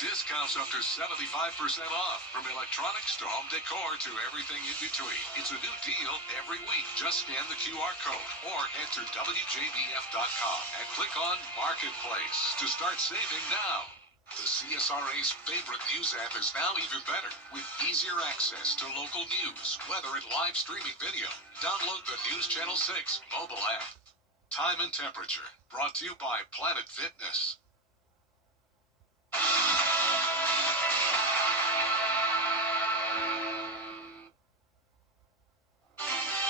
Discounts up to 75% off, from electronics to home decor to everything in between. It's a new deal every week. Just scan the QR code or head to WJBF.com and click on Marketplace to start saving now. The CSRA's favorite news app is now even better, with easier access to local news, weather, and live streaming video. Download the News Channel 6 mobile app. Time and temperature, brought to you by Planet Fitness.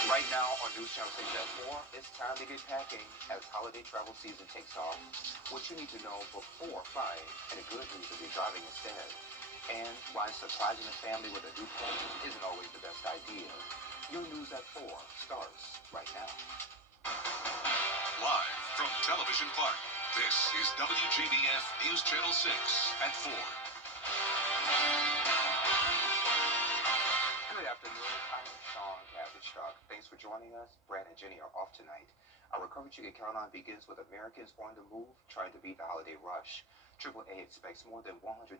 Right now on News Channel 6 at 4, it's time to get packing as holiday travel season takes off. What you need to know before flying, and the good news if you're driving instead. And why surprising a family with a new plane isn't always the best idea. Your News at 4 starts right now. Live from Television Park, this is WJBF News Channel 6 at 4. Good afternoon. I'm Sean Cabbage-Truck. Thanks for joining us. Brad and Jenny are off tonight. Our coverage you can count on begins with Americans on the move trying to beat the holiday rush. AAA expects more than 122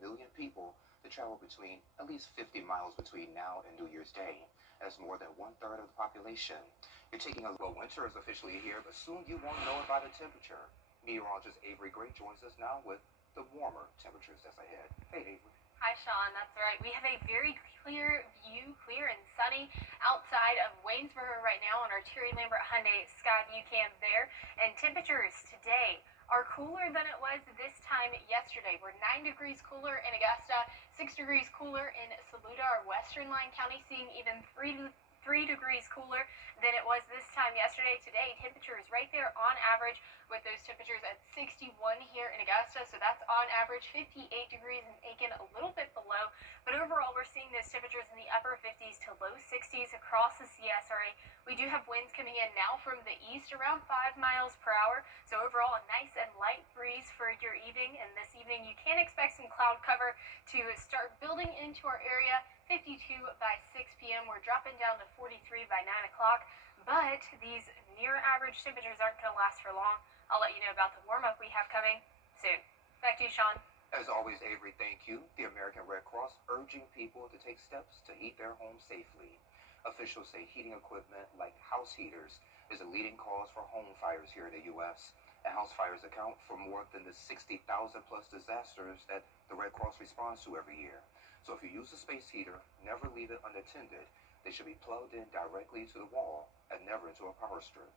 million people to travel between at least 50 miles between now and New Year's Day. That's more than 1/3 of the population. You're taking a low winter is officially here, but soon you won't know it by the temperature. Meteorologist Avery Gray joins us now with the warmer temperatures that's ahead. Hey, Avery. Hi, Sean. That's right. We have a very clear view, clear and sunny outside of Waynesboro right now on our Terry Lambert Hyundai Sky View Cam there. And temperatures today are cooler than it was this time yesterday. We're 9 degrees cooler in Augusta, 6 degrees cooler in Saluda, our western line county, seeing even 3 degrees cooler than it was this time yesterday. Today, temperatures right there on average, with those temperatures at 61 here in Augusta. So that's on average 58 degrees in Aiken, a little bit below. But overall, we're seeing those temperatures in the upper 50s to low 60s across the CSRA. We do have winds coming in now from the east around 5 miles per hour. So overall, a nice and light breeze for your evening. And this evening, you can expect some cloud cover to start building into our area. 52 by 6 p.m. We're dropping down to 43 by 9 o'clock. But these near average temperatures aren't going to last for long. I'll let you know about the warm-up we have coming soon. Back to you, Sean. As always, Avery, thank you. The American Red Cross urging people to take steps to heat their homes safely. Officials say heating equipment like house heaters is a leading cause for home fires here in the U.S. And house fires account for more than the 60,000 plus disasters that the Red Cross responds to every year. So if you use a space heater, never leave it unattended. They should be plugged in directly to the wall and never into a power strip.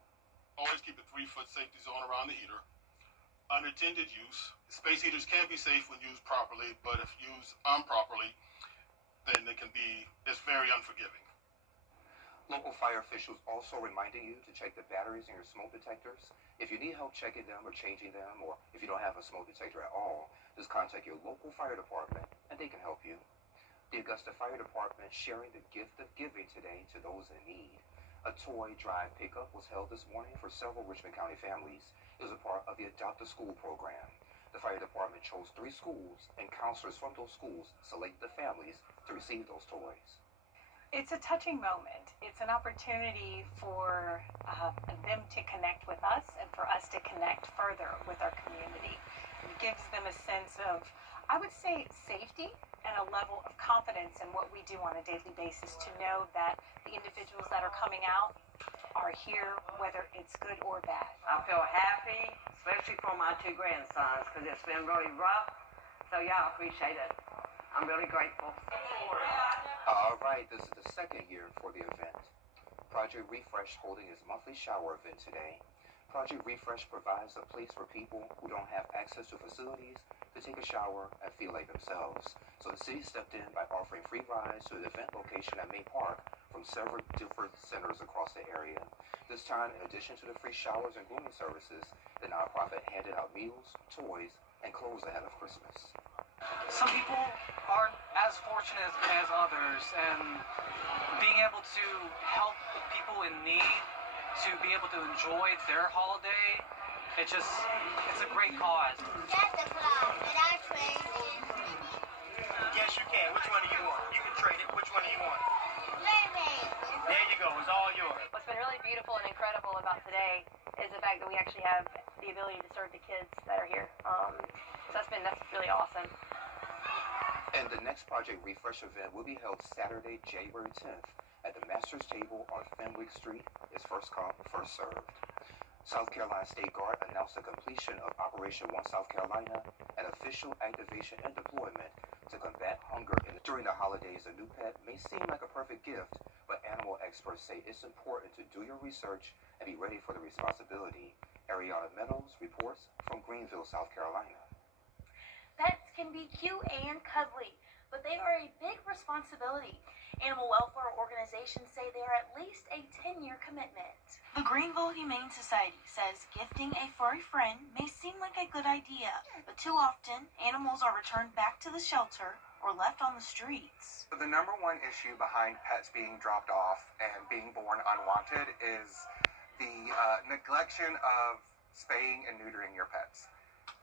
Always keep a 3-foot safety zone around the heater. Unattended use. Space heaters can be safe when used properly, but if used improperly, then it's very unforgiving. Local fire officials also reminding you to check the batteries in your smoke detectors. If you need help checking them or changing them, or if you don't have a smoke detector at all, just contact your local fire department and they can help you. The Augusta Fire Department sharing the gift of giving today to those in need. A toy drive pickup was held this morning for several Richmond County families. It was a part of the Adopt a School program. The fire department chose 3 schools, and counselors from those schools selected the families to receive those toys. It's a touching moment. It's an opportunity for them to connect with us and for us to connect further with our community. It gives them a sense of, I would say, safety and a level of confidence in what we do on a daily basis, to know that the individuals that are coming out are here, whether it's good or bad. I feel happy, especially for my 2 grandsons, because it's been really rough. So yeah, I appreciate it. I'm really grateful. All right, this is the 2nd year for the event. Project Refresh holding its monthly shower event today. Project Refresh provides a place for people who don't have access to facilities to take a shower and feel like themselves. So the city stepped in by offering free rides to the event location at May Park from several different centers across the area. This time, in addition to the free showers and grooming services, the nonprofit handed out meals, toys, and clothes ahead of Christmas. Some people aren't as fortunate as others, and being able to help people in need to be able to enjoy their holiday, it's a great cause. That's the clause that I trade in. Yes, you can. Which one do you want? You can trade it. Which one do you want? Lemon. There you go. It's all yours. What's been really beautiful and incredible about today is the fact that we actually have the ability to serve the kids that are here. So that's really awesome. And the next Project Refresh event will be held Saturday, January 10th at the Masters Table on Fenwick Street. It's first come, first served. South Carolina State Guard announced the completion of Operation One South Carolina, an official activation and deployment to combat hunger. During the holidays, a new pet may seem like a perfect gift, but animal experts say it's important to do your research and be ready for the responsibility. Ariana Meadows reports from Greenville, South Carolina. Pets can be cute and cuddly, but they are a big responsibility. Animal welfare organizations say they are at least a 10-year commitment. The Greenville Humane Society says gifting a furry friend may seem like a good idea, but too often, animals are returned back to the shelter or left on the streets. The number one issue behind pets being dropped off and being born unwanted is the neglection of spaying and neutering your pets.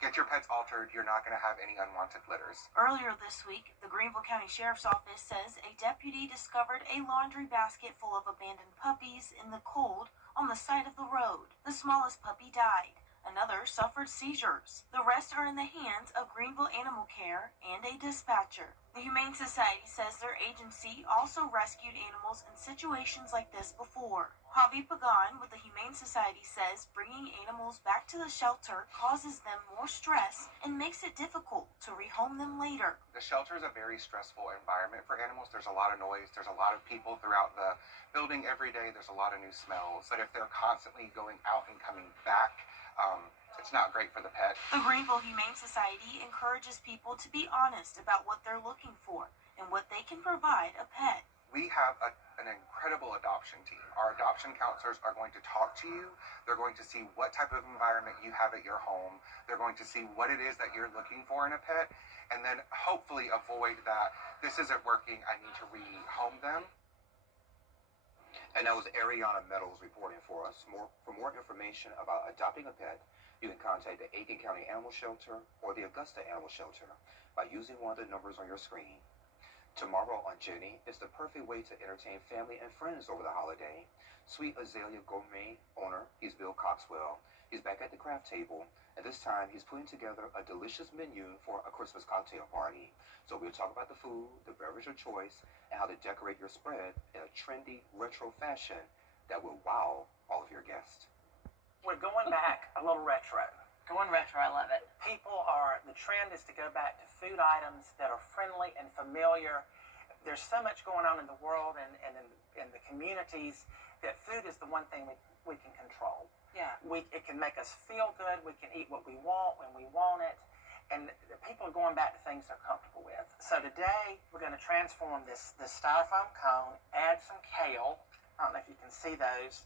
Get your pets altered, you're not going to have any unwanted litters. Earlier this week, the Greenville County Sheriff's Office says a deputy discovered a laundry basket full of abandoned puppies in the cold on the side of the road. The smallest puppy died. Another suffered seizures. The rest are in the hands of Greenville Animal Care and a dispatcher. The Humane Society says their agency also rescued animals in situations like this before. Javi Pagan with the Humane Society says bringing animals back to the shelter causes them more stress and makes it difficult to rehome them later. The shelter is a very stressful environment for animals. There's a lot of noise. There's a lot of people throughout the building every day. There's a lot of new smells. But if they're constantly going out and coming back, it's not great for the pet. The Greenville Humane Society encourages people to be honest about what they're looking for and what they can provide a pet. We have an incredible adoption team. Our adoption counselors are going to talk to you. They're going to see what type of environment you have at your home. They're going to see what it is that you're looking for in a pet, and then hopefully avoid that. This isn't working, I need to rehome them. And that was Ariana Meadows reporting for us. For more information about adopting a pet, you can contact the Aiken County Animal Shelter or the Augusta Animal Shelter by using one of the numbers on your screen. Tomorrow on Jenny is the perfect way to entertain family and friends over the holiday. Sweet Azalea Gourmet owner, he's Bill Coxwell. He's back at the craft table, and this time he's putting together a delicious menu for a Christmas cocktail party. So we'll talk about the food, the beverage of choice, and how to decorate your spread in a trendy, retro fashion that will wow all of your guests. We're going back a little retro. Going retro, I love it. The trend is to go back to food items that are friendly and familiar. There's so much going on in the world and in the communities that food is the one thing we can control. Yeah. It can make us feel good. We can eat what we want when we want it. And the people are going back to things they're comfortable with. So today, we're going to transform this styrofoam cone, add some kale. I don't know if you can see those,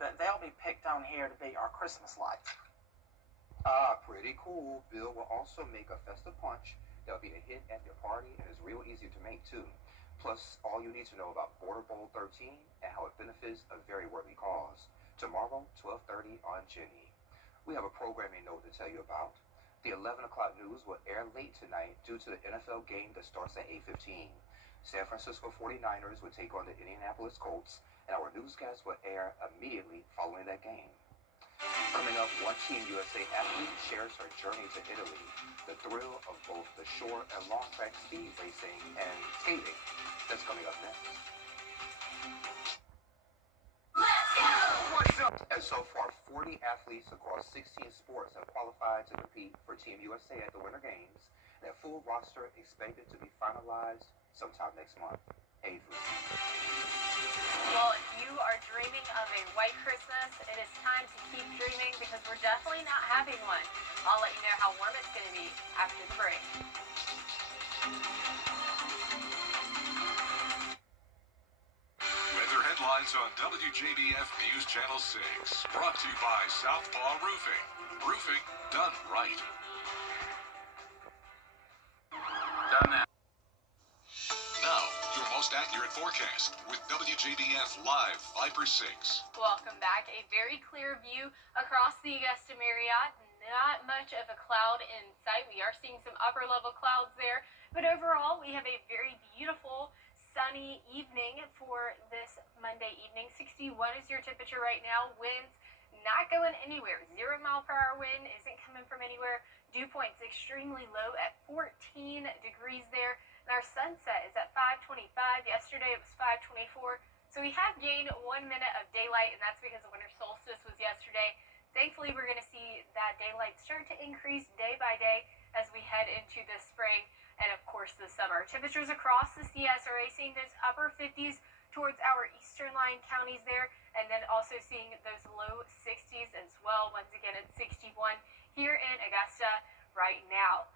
but they'll be picked on here to be our Christmas lights. Pretty cool. Bill will also make a festive punch that'll be a hit at your party and is real easy to make too. Plus, all you need to know about Border Bowl 13 and how it benefits a very worthy cause. Tomorrow, 12:30 on Jenny. We have a programming note to tell you about. The 11 o'clock news will air late tonight due to the NFL game that starts at 8:15. San Francisco 49ers will take on the Indianapolis Colts, and our newscast will air immediately following that game. Coming up, one Team USA athlete shares her journey to Italy, the thrill of both the short and long track speed racing and skating. That's coming up next. What's up? And so far, 40 athletes across 16 sports have qualified to compete for Team USA at the Winter Games. And a full roster expected to be finalized sometime next month. Avery. Well, if you are dreaming of a white Christmas, it is time to keep dreaming because we're definitely not having one. I'll let you know how warm it's going to be after the break. Weather headlines on WJBF News Channel 6. Brought to you by Southpaw Roofing. Roofing done right. Done that. Now, your most accurate forecast with WJBF Live Viper 6. Welcome back. A very clear view across the Augusta Marriott. Not much of a cloud in sight. We are seeing some upper level clouds there, but overall we have a very beautiful sunny evening for this Monday evening. 61 is your temperature right now. Winds not going anywhere. 0 mile per hour wind isn't coming from anywhere. Dew point's extremely low at 14 degrees there. and our sunset is at 5:25. Yesterday it was 5:24. So we have gained 1 minute of daylight, and that's because the winter solstice was yesterday. Thankfully, we're going to see that daylight start to increase day by day as we head into the spring and, of course, the summer. Temperatures across the CS are seeing those upper 50s towards our eastern line counties there, and then also seeing those low 60s as well. Once again, it's 61 here in Augusta right now.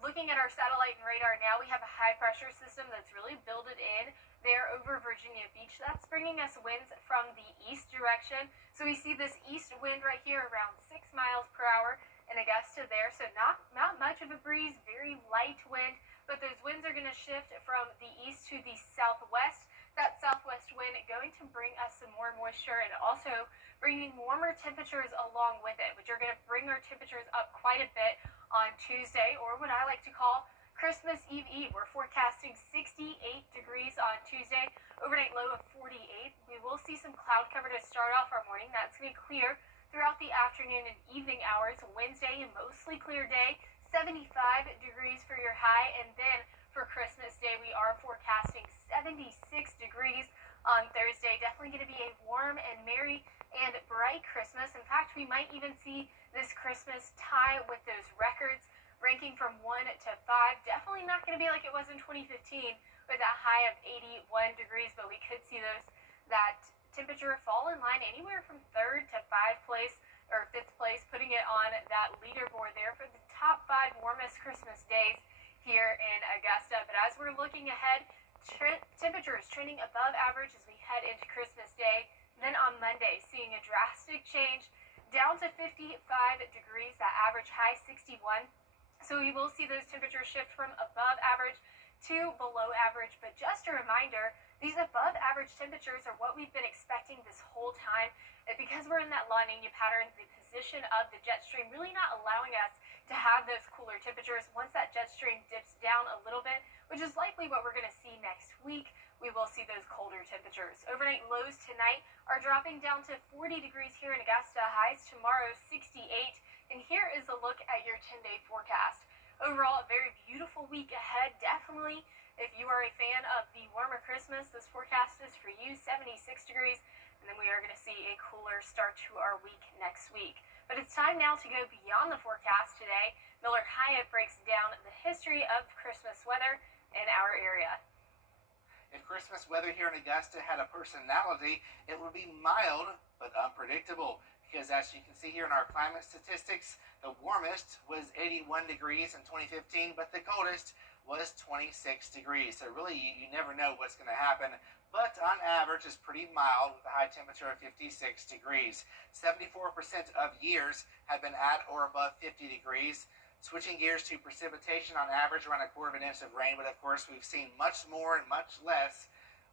Looking at our satellite and radar now, we have a high pressure system that's really builded in there over Virginia Beach. That's bringing us winds from the east direction. So we see this east wind right here around 6 miles per hour in Augusta there. So not much of a breeze, very light wind, but those winds are going to shift from the east to the southwest. That southwest wind going to bring us some more moisture and also bringing warmer temperatures along with it, which are going to bring our temperatures up quite a bit on Tuesday, or what I like to call Christmas Eve. We're forecasting 68 degrees on Tuesday, overnight low of 48. We will see some cloud cover to start off our morning. That's going to be clear throughout the afternoon and evening hours. Wednesday, a mostly clear day, 75 degrees for your high, and then for Christmas Day, we are forecasting 76 degrees on Thursday. Definitely going to be a warm and merry and bright Christmas. In fact, we might even see this Christmas tie with those records ranking from 1 to 5. Definitely not going to be like it was in 2015 with a high of 81 degrees, but we could see that temperature fall in line anywhere from 3rd to 5th place or 5th place, putting it on that leaderboard there for the top 5 warmest Christmas days here in Augusta. But as we're looking ahead, temperatures trending above average as we head into Christmas Day. And then on Monday, seeing a drastic change down to 55 degrees, that average high 61. So we will see those temperatures shift from above average to below average. But just a reminder, these above average temperatures are what we've been expecting this whole time. And because we're in that La Nina pattern, the position of the jet stream really not allowing us to have those cooler temperatures. Once that jet stream dips down a little bit, which is likely what we're going to see next week, we will see those colder temperatures. Overnight lows tonight are dropping down to 40 degrees here in Augusta. Highs tomorrow 68. And here is a look at your 10-day forecast. Overall, a very beautiful week ahead. Definitely, if you are a fan of the warmer Christmas, this forecast is for you, 76 degrees. And then we are going to see a cooler start to our week next week. But it's time now to go beyond the forecast today. Miller Hyatt breaks down the history of Christmas weather in our area. If Christmas weather here in Augusta had a personality, it would be mild but unpredictable. Because as you can see here in our climate statistics, the warmest was 81 degrees in 2015, but the coldest was 26 degrees. So really, you never know what's going to happen. But on average, it's pretty mild with a high temperature of 56 degrees. 74% of years have been at or above 50 degrees. Switching gears to precipitation, on average around a quarter of an inch of rain, but of course we've seen much more and much less.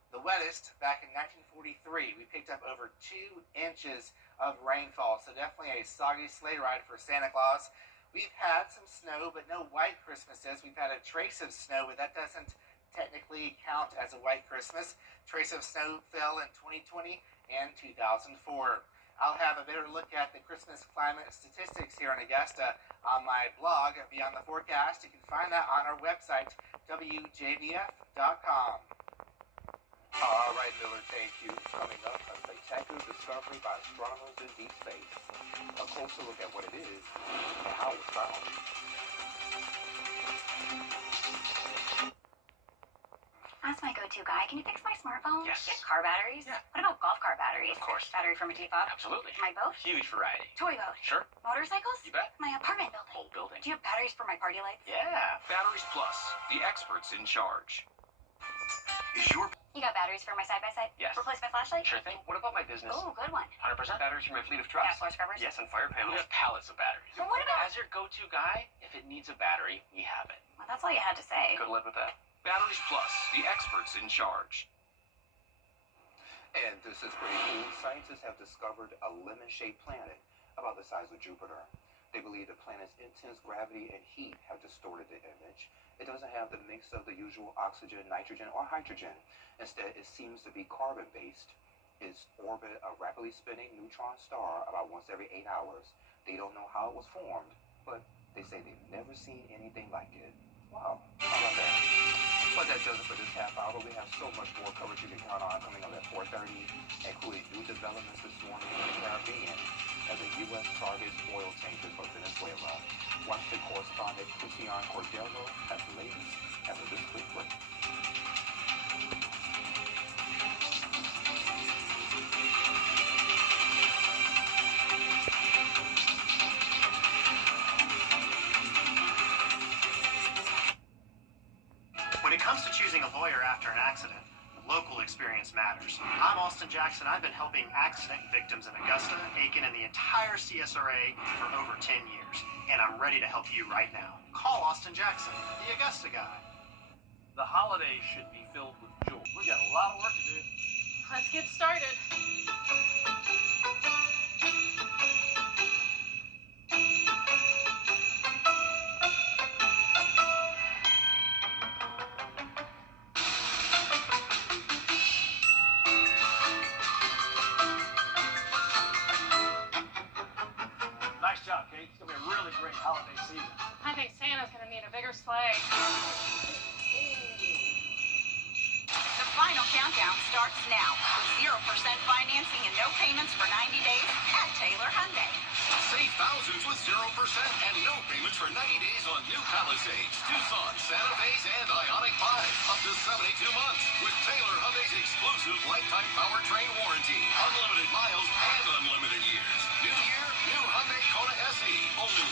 The wettest back in 1943, we picked up over 2 inches of rainfall, so definitely a soggy sleigh ride for Santa Claus. We've had some snow, but no white Christmases. We've had a trace of snow, but that doesn't technically count as a white Christmas. Trace of snow fell in 2020 and 2004. I'll have a better look at the Christmas climate statistics here in Augusta on my blog, Beyond the Forecast. You can find that on our website, WJBF.com. All right, Miller, thank you. Coming up, a spectacular discovery by astronomers in deep space. A closer look at what it is and how it's found. That's my go-to guy. Can you fix my smartphone? Yes. Car batteries? Yeah. What about golf cart batteries? Of course. Battery for my teapot? Absolutely. My boat? Huge variety. Toy boat? Sure. Motorcycles? You bet. My apartment building? Whole building. Do you have batteries for my party lights? Yeah. Batteries Plus, the experts in charge. Is your... You got batteries for my side-by-side? Yes. Replace my flashlight? Sure thing. What about my business? Oh, good one. 100% batteries for my fleet of trucks. Gas floor scrubbers? Yes, and fire panels. We have pallets of batteries. Well, what about... As your go-to guy, if it needs a battery, we have it. Well, that's all you had to say. Could live with that. Batteries Plus, the experts in charge. And this is pretty cool. Scientists have discovered a lemon-shaped planet about the size of Jupiter. They believe the planet's intense gravity and heat have distorted the image. It doesn't have the mix of the usual oxygen, nitrogen, or hydrogen. Instead, it seems to be carbon-based. Its orbit a rapidly spinning neutron star about once every 8 hours. They don't know how it was formed, but they say they've never seen anything like it. Wow, how about that? probably have so much more coverage you can count on coming up at 4:30, including new developments this morning in the Caribbean as the U.S. targets oil tankers from Venezuela. Washington correspondent Christian Cordero has the latest after this quick break. When it comes to choosing a lawyer after an accident, local experience matters. I'm Austin Jackson. I've been helping accident victims in Augusta, Aiken, and the entire CSRA for over 10 years, and I'm ready to help you right now. Call Austin Jackson, the Augusta guy. The holidays should be filled with joy. We got a lot of work to do. Let's get started. Nice job, Kate. It's going to be a really great holiday season. I think Santa's gonna need a bigger sleigh. The final countdown starts now with 0% financing and no payments for 90 days at Taylor Hyundai. Save thousands with 0% and no payments for 90 days on new Palisades, Tucson, Santa Fe's, and Ioniq 5. Up to 72 months with Taylor Hyundai's exclusive lifetime powertrain warranty. Unlimited miles and unlimited years. New year, new Hyundai Kona SE. Only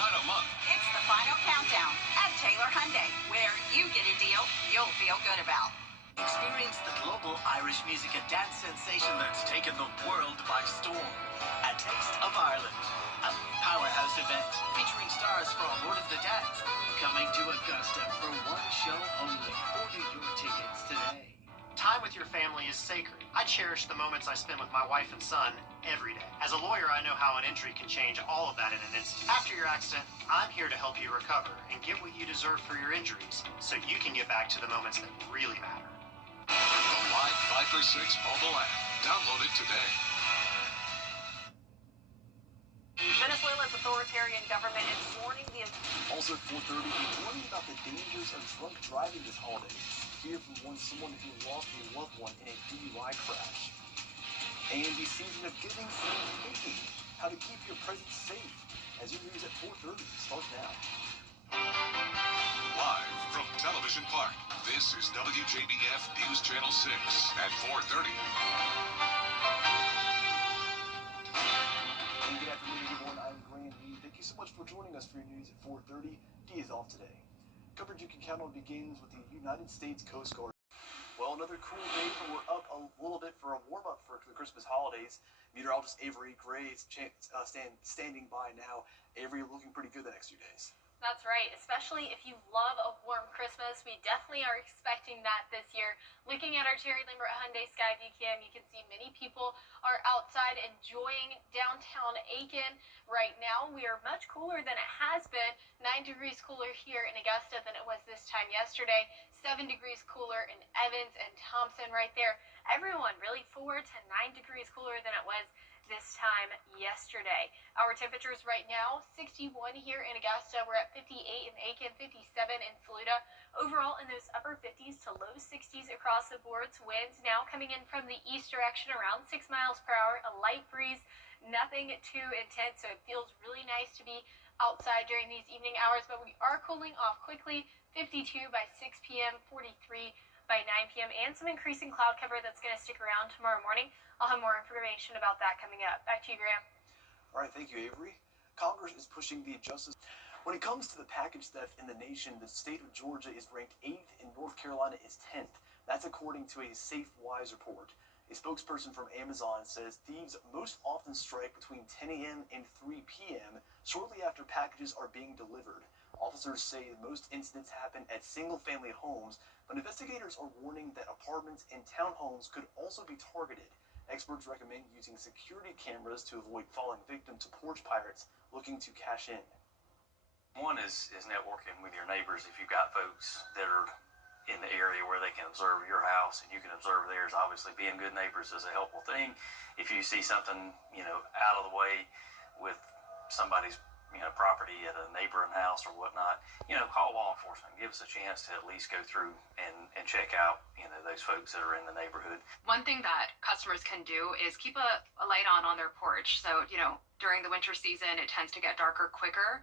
$199 a month. It's the final countdown at Taylor Hyundai, where you get a deal you'll feel good about. Experience the global Irish music and dance sensation that's taken the world by storm. A Taste of Ireland, a powerhouse event featuring stars from Lord of the Dance, coming to Augusta for one show only. Order your tickets today. Time with your family is sacred. I cherish the moments I spend with my wife and son every day. As a lawyer, I know how an injury can change all of that in an instant. After your accident, I'm here to help you recover and get what you deserve for your injuries so you can get back to the moments that really matter. The Live 5 for 6 mobile app. Download it today. Venezuela's authoritarian government is warning the... Also at 4:30, we're warning about the dangers of drunk driving this holiday. Hear from someone who lost a loved one in a DUI crash. And the season of giving and taking. How to keep your presents safe. As your news at 4:30 starts now. Live from Television Park, this is WJBF News Channel 6 at 4:30. And good afternoon, everyone. I'm Graham Lee. Thank you so much for joining us for your news at 4:30. D is off today. Coverage you can count on begins with the United States Coast Guard. Well, another cool day, but we're up a little bit for a warm-up for the Christmas holidays. Meteorologist Avery Gray is standing by now. Avery, looking pretty good the next few days. That's right, especially if you love a warm Christmas. We definitely are expecting that this year. Looking at our Terry Lambert Hyundai Skyview cam, you can see many people are outside enjoying downtown Aiken. Right now, we are much cooler than it has been. 9 degrees cooler here in Augusta than it was this time yesterday. 7 degrees cooler in Evans and Thompson right there. Everyone really 4 to 9 degrees cooler than it was this time yesterday. Our temperatures right now, 61 here in Augusta. We're at 58 in Aiken, 57 in Saluda. Overall in those upper 50s to low 60s across the boards. Winds now coming in from the east direction around 6 miles per hour. A light breeze, nothing too intense, so it feels really nice to be outside during these evening hours, but we are cooling off quickly. 52 by 6 p.m., 43 by 9 p.m., and some increasing cloud cover that's going to stick around tomorrow morning. I'll have more information about that coming up. Back to you, Graham. All right, thank you, Avery. Congress is pushing the justice. When it comes to the package theft in the nation, the state of Georgia is ranked 8th and North Carolina is 10th. That's according to a SafeWise report. A spokesperson from Amazon says thieves most often strike between 10 a.m. and 3 p.m. shortly after packages are being delivered. Officers say most incidents happen at single-family homes, but investigators are warning that apartments and townhomes could also be targeted. Experts recommend using security cameras to avoid falling victim to porch pirates looking to cash in. One is networking with your neighbors. If you've got folks that are in the area where they can observe your house and you can observe theirs, obviously being good neighbors is a helpful thing. If you see something, out of the way with somebody's property at a neighboring house or whatnot, call law enforcement. Give us a chance to at least go through and check out, those folks that are in the neighborhood. One thing that customers can do is keep a light on their porch. So, during the winter season, it tends to get darker quicker.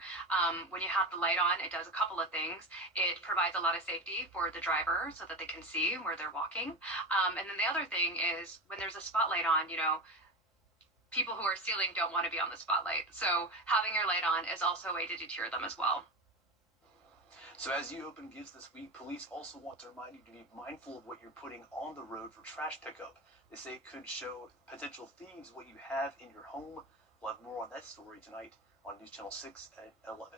When you have the light on, it does a couple of things. It provides a lot of safety for the driver so that they can see where they're walking. And then the other thing is when there's a spotlight on, people who are stealing don't want to be on the spotlight. So having your light on is also a way to deter them as well. So as you open gifts this week, police also want to remind you to be mindful of what you're putting on the road for trash pickup. They say it could show potential thieves what you have in your home. We'll have more on that story tonight on News Channel 6 at 11.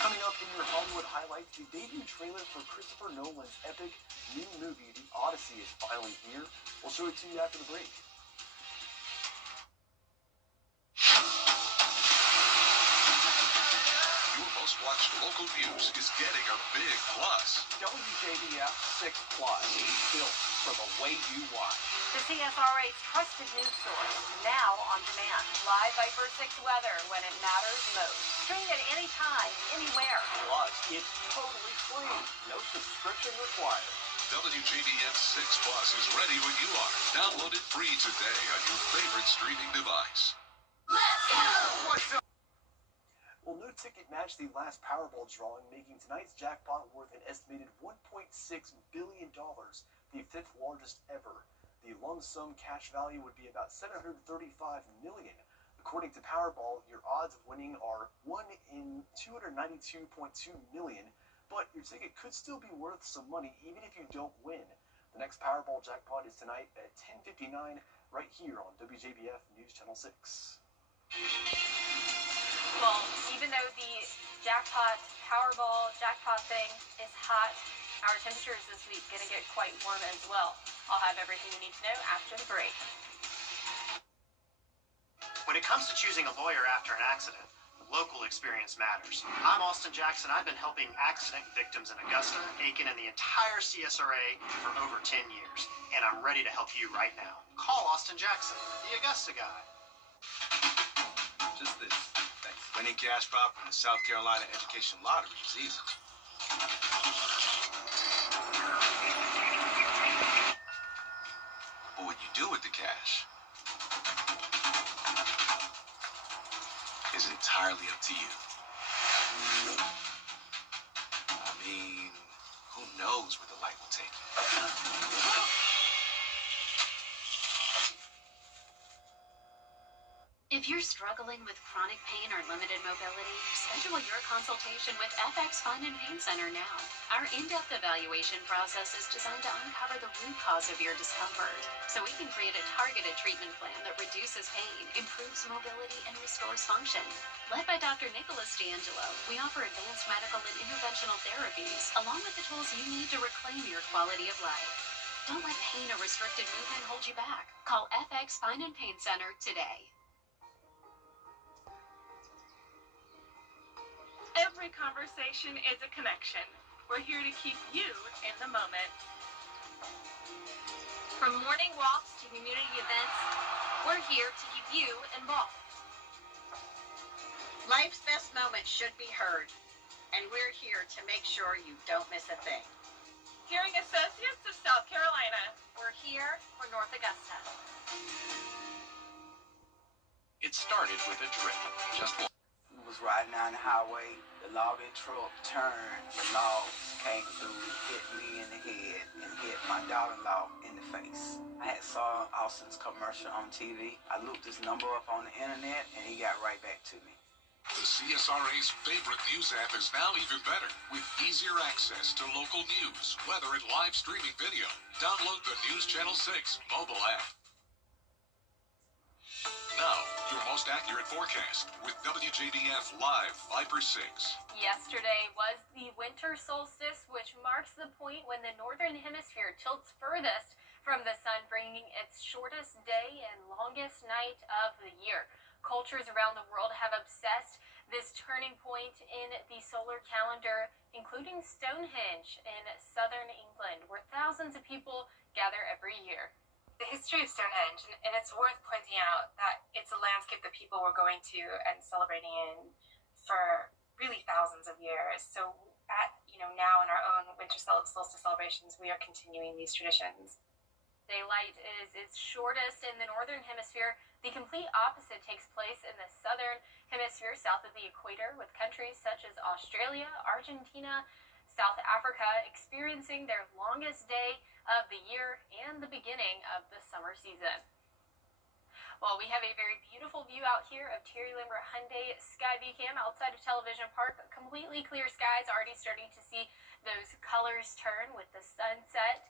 Coming up in your Hollywood highlights, the debut trailer for Christopher Nolan's epic new movie, The Odyssey, is finally here. We'll show it to you after the break. Watched local news is getting a big plus. WJBF 6 Plus, built for the way you watch. The CSRA's trusted news source, now on demand. Live Viper 6 weather when it matters most. Stream it anytime, anywhere. Plus, it's totally free. No subscription required. WJBF 6 Plus is ready when you are. Download it free today on your favorite streaming device. Let's go! What's up? Well, no ticket matched the last Powerball drawing, making tonight's jackpot worth an estimated $1.6 billion, the fifth largest ever. The lump sum cash value would be about $735 million. According to Powerball, your odds of winning are 1 in 292.2 million, but your ticket could still be worth some money even if you don't win. The next Powerball jackpot is tonight at 10:59 right here on WJBF News Channel 6. Well, even though the Powerball jackpot thing is hot, our temperatures this week going to get quite warm as well. I'll have everything you need to know after the break. When it comes to choosing a lawyer after an accident, local experience matters. I'm Austin Jackson. I've been helping accident victims in Augusta, Aiken, and the entire CSRA for over 10 years, and I'm ready to help you right now. Call Austin Jackson, the Augusta guy. Just this. Thanks. Winning cash prop from the South Carolina Education Lottery is easy. But what you do with the cash is entirely up to you. I mean, who knows where the light will take you? If you're struggling with chronic pain or limited mobility, schedule your consultation with FX Fun and Pain Center now. Our in-depth evaluation process is designed to uncover the root cause of your discomfort, so we can create a targeted treatment plan that reduces pain, improves mobility, and restores function. Led by Dr. Nicholas D'Angelo, we offer advanced medical and interventional therapies, along with the tools you need to reclaim your quality of life. Don't let pain or restricted movement hold you back. Call FX Fun and Pain Center today. Every conversation is a connection. We're here to keep you in the moment. From morning walks to community events, we're here to keep you involved. Life's best moments should be heard, and we're here to make sure you don't miss a thing. Hearing Associates of South Carolina. We're here for North Augusta. It started with a trip. Just one. Was riding down the highway, the logging truck turned, the logs came through, hit me in the head, and hit my daughter-in-law in the face. I had saw Austin's commercial on TV. I looked his number up on the internet, and he got right back to me. The CSRA's favorite news app is now even better, with easier access to local news, weather, and live streaming video. Download the News Channel 6 mobile app. Now, your most accurate forecast with WJBF Live Viper 6. Yesterday was the winter solstice, which marks the point when the northern hemisphere tilts furthest from the sun, bringing its shortest day and longest night of the year. Cultures around the world have obsessed this turning point in the solar calendar, including Stonehenge in southern England, where thousands of people gather every year. the history of Stonehenge, and it's worth pointing out that it's a landscape that people were going to and celebrating in for really thousands of years. So now in our own winter solstice celebrations, we are continuing these traditions. Daylight is its shortest in the northern hemisphere. The complete opposite takes place in the southern hemisphere, south of the equator, with countries such as Australia, Argentina, South Africa experiencing their longest day of the year and the beginning of the summer season. Well, we have a very beautiful view out here of Terry Lambert Hyundai Skyview Cam outside of Television Park. Completely clear skies, already starting to see those colors turn with the sunset.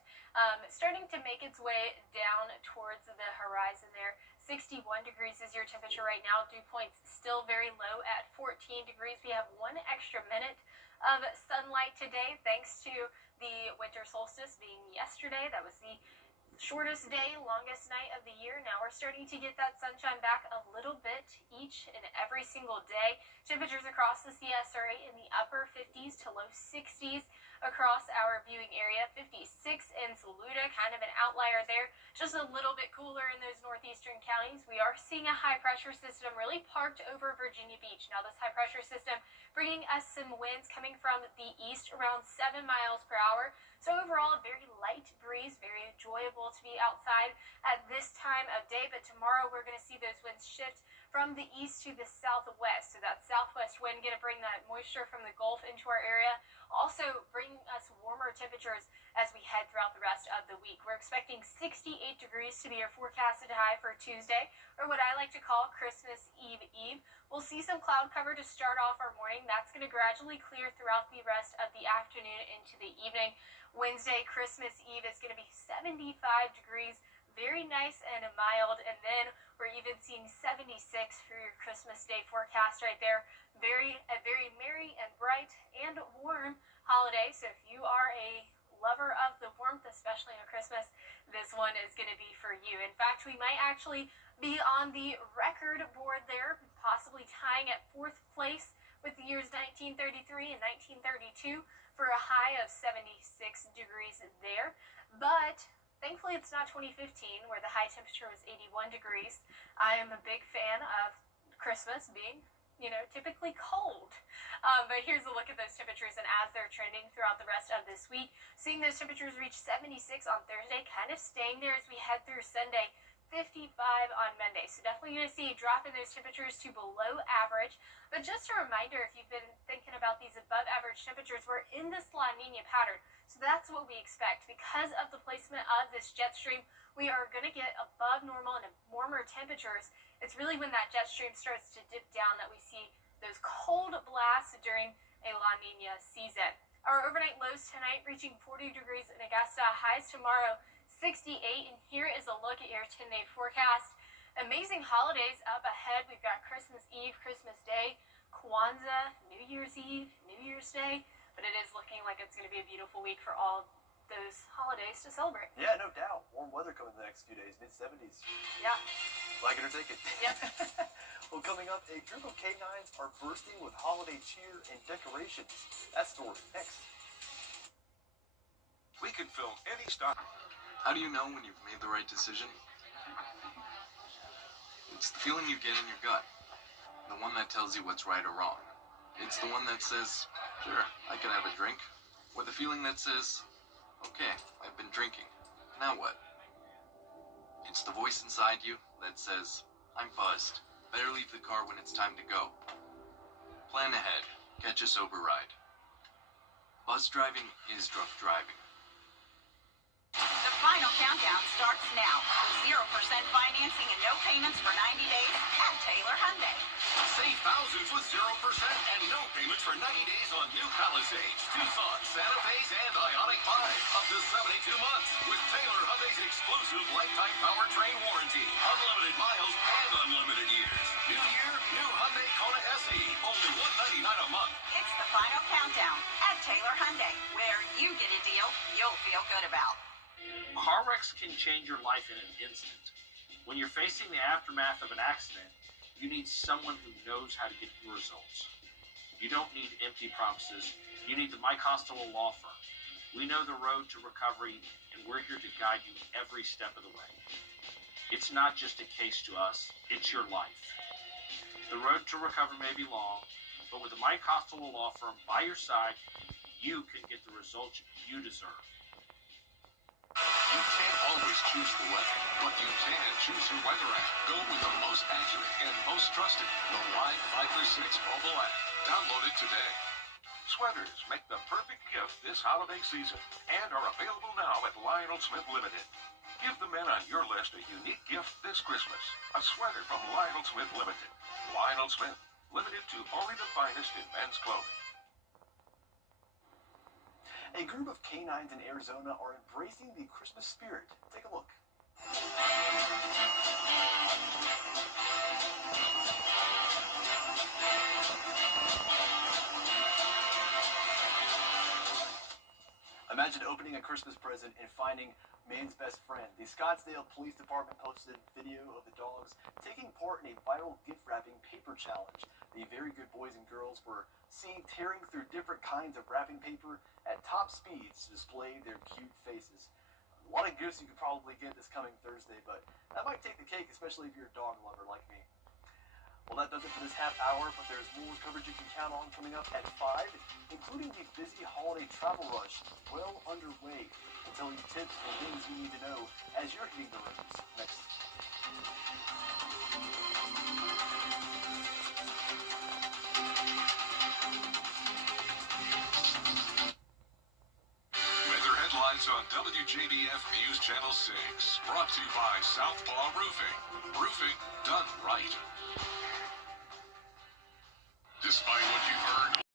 Starting to make its way down towards the horizon there. 61 degrees is your temperature right now. Dew points still very low at 14 degrees. We have 1 extra minute of sunlight today thanks to the winter solstice being yesterday. That was the shortest day, longest night of the year. Now we're starting to get that sunshine back a little bit each and every single day. Temperatures across the CSRA in the upper 50s to low 60s across our viewing area. 56 in Saluda, kind of an outlier there. Just a little bit cooler in those northeastern counties. We are seeing a high pressure system really parked over Virginia Beach. Now this high pressure system bringing us some winds coming from the east around 7 miles per hour. So overall, a very light breeze, very enjoyable to be outside at this time of day. But tomorrow we're going to see those winds shift from the east to the southwest. So that southwest wind going to bring that moisture from the Gulf into our area. Also bringing us warmer temperatures as we head throughout the rest of the week. We're expecting 68 degrees to be our forecasted high for Tuesday, or what I like to call Christmas Eve Eve. We'll see some cloud cover to start off our morning. That's going to gradually clear throughout the rest of the afternoon into the evening. Wednesday, Christmas Eve, is going to be 75 degrees, very nice and mild, and then we're even seeing 76 for your Christmas Day forecast right there. A very merry and bright and warm holiday, so if you are a lover of the warmth, especially on Christmas, this one is going to be for you. In fact, we might actually be on the record board there, possibly tying at 4th place with the years 1933 and 1932 for a high of 76 degrees there. But thankfully it's not 2015 where the high temperature was 81 degrees. I am a big fan of Christmas being, typically cold. But here's a look at those temperatures and as they're trending throughout the rest of this week. Seeing those temperatures reach 76 on Thursday, kind of staying there as we head through Sunday. 55 on Monday. So definitely going to see a drop in those temperatures to below average. But just a reminder, if you've been thinking about these above average temperatures, we're in this La Nina pattern. So that's what we expect. Because of the placement of this jet stream, we are going to get above normal and warmer temperatures. It's really when that jet stream starts to dip down that we see those cold blasts during a La Nina season. Our overnight lows tonight reaching 40 degrees in Augusta, highs tomorrow 68, and here is a look at your 10-day forecast. Amazing holidays up ahead. We've got Christmas Eve, Christmas Day, Kwanzaa, New Year's Eve, New Year's Day, but it is looking like it's going to be a beautiful week for all those holidays to celebrate. Yeah, no doubt. Warm weather coming the next few days, mid-70s. Yeah. Like it or take it. Yep. Well, coming up, a group of canines are bursting with holiday cheer and decorations. That's story next. We can film any style. How do you know when you've made the right decision? It's the feeling you get in your gut. The one that tells you what's right or wrong. It's the one that says, sure, I can have a drink. Or the feeling that says, okay, I've been drinking. Now what? It's the voice inside you that says, I'm buzzed. Better leave the car when it's time to go. Plan ahead. Catch a sober ride. Buzz driving is drunk driving. The final countdown starts now with 0% financing and no payments for 90 days at Taylor Hyundai. Save thousands with 0% and no payments for 90 days on new Palisades, Tucson, Santa Fe's, and Ioniq 5. Up to 72 months with Taylor Hyundai's exclusive lifetime powertrain warranty. Unlimited miles and unlimited years. New year, new Hyundai Kona SE. Only $199 a month. It's the final countdown at Taylor Hyundai, where you get a deal you'll feel good about. Car wrecks can change your life in an instant. When you're facing the aftermath of an accident, you need someone who knows how to get you results. You don't need empty promises. You need the Mike Costello Law Firm. We know the road to recovery, and we're here to guide you every step of the way. It's not just a case to us, it's your life. The road to recovery may be long, but with the Mike Hostler Law Firm by your side, you can get the results you deserve. You can't always choose the weather, but you can choose your weather app. Go with the most accurate and most trusted, the Line 536 mobile app. Download it today. Sweaters make the perfect gift this holiday season and are available now at Lionel Smith Limited. Give the men on your list a unique gift this Christmas. A sweater from Lionel Smith Limited. Lionel Smith, limited to only the finest in men's clothing. A group of canines in Arizona are embracing the Christmas spirit. Take a look. Imagine opening a Christmas present and finding man's best friend. The Scottsdale Police Department posted video of the dogs taking part in a viral gift wrapping paper challenge. The very good boys and girls were seen tearing through different kinds of wrapping paper at top speeds to display their cute faces. A lot of gifts you could probably get this coming Thursday, but that might take the cake, especially if you're a dog lover like me. Well, that does it for this half hour, but there's more coverage you can count on coming up at 5, including the busy holiday travel rush well underway. We'll tell you tips and things you need to know as you're hitting the roads. Next. Weather headlines on WJBF News Channel 6. Brought to you by Southpaw Roofing. Roofing done right. Despite what you've heard